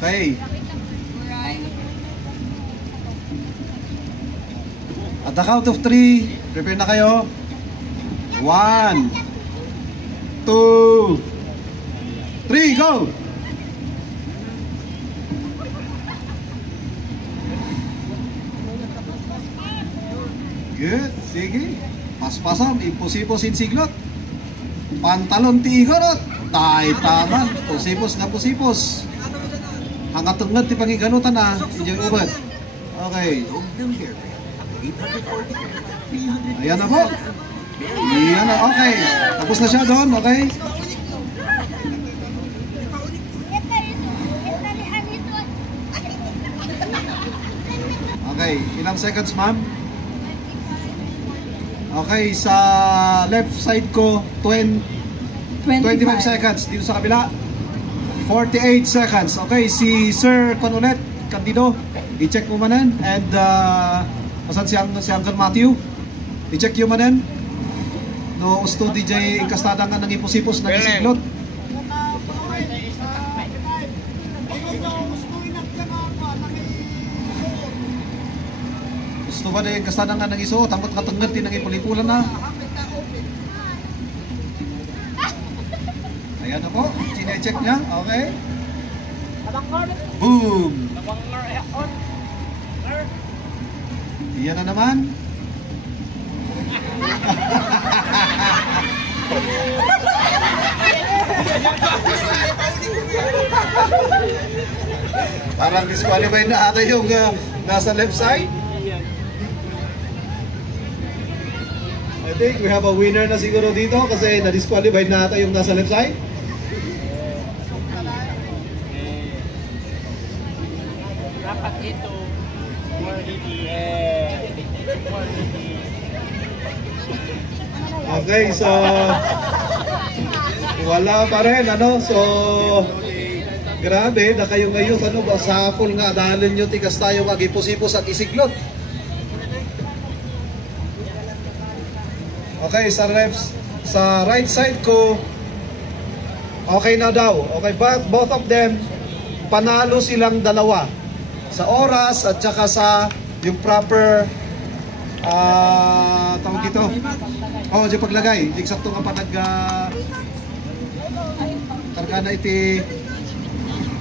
Okay. At the count of 3, prepare na kayo. 1, 2, 3, go! Good, sige. Paspasan, impusipos in siglot. Pantalon ti igorot. Tay taman, pusipos nga pusipos. Hanggat tungad ti pangiganutan na, inyong ubad. Okay. Ayan na po. Ayan na, okay. Tapos na siya doon, okay? Okay, ilang seconds ma'am? Okay, sa left side ko, 25 seconds. Dito sa kabila, 48 seconds. Okay, si Sir Conulet, Candido, i-check mo manan. And, masan si Uncle Matthew? I-check yung manan. No, usto DJ Kastada nga nang ipusipos na isiglot. Gusto ba din Kastada nga nang iso? Tamot katunggat din nang ipulipulan na. Ayan na po, chine-check niya. Okay. Boom! Iyan na naman. Parang disqualified na ata yung nasa left side. I think we have a winner na siguro dito kasi na-disqualified na ata yung nasa left side. Dapat ito okay, so wala pa rin, ano? So grabe na kayo ngayon, ano ba, sapol nga dahil nyo tigas tayo kagipos-ipos at isiglot. Okay, sa right side ko, okay na daw. Okay, but both of them, panalo silang dalawa. Sa oras at saka sa yung proper, tawag dito. Oh, di paglagay. Di eksakto nga pa karga na iti.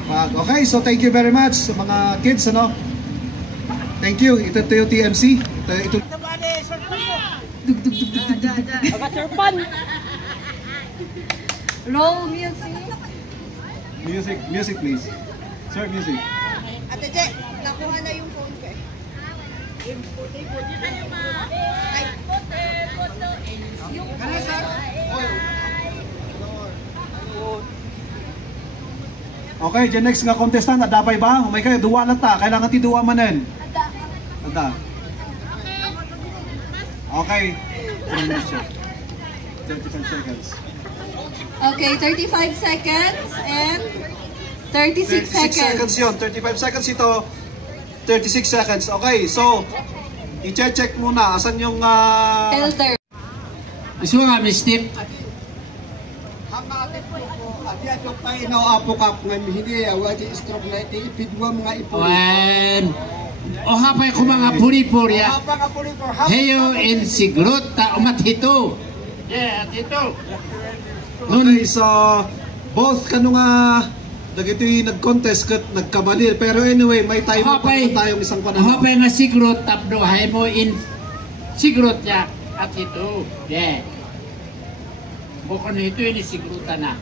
Okay, so thank you very much sa mga kids, ano? Thank you. Ito yung TMC. Ito. Roll music. Music please. Sir, music. Ate Je, nakuha na yung phone ko. Okay, the next nga contestant, adapay ba? Umay kayo, duwa lang ta. Kailangan ti duwa manen. Ada. Okay. 35 seconds. Okay, 35 seconds and 36 seconds. Yun. 35 seconds ito. 36 seconds. Okay, so i-check muna. Asan yung Elder. Gusto nga, Miss Steve? Hamatin po ko. At yung painaw apo kap ng hindi. Wadi stroke na iti. Ipidwa mga ipuri. Wan. O hapay ko mga puri-puri. Heyo in sigrot ta umat hito. Yeah, at hito. Okay, so both kanu nga nagito'y nag-contest kat nagkamali. Pero anyway, may time pa tayong isang panahon. Hapay nga sigrot tapdo. Hay mo in sigrot niya at hito. Yeah. Bukon hito in sigrota na.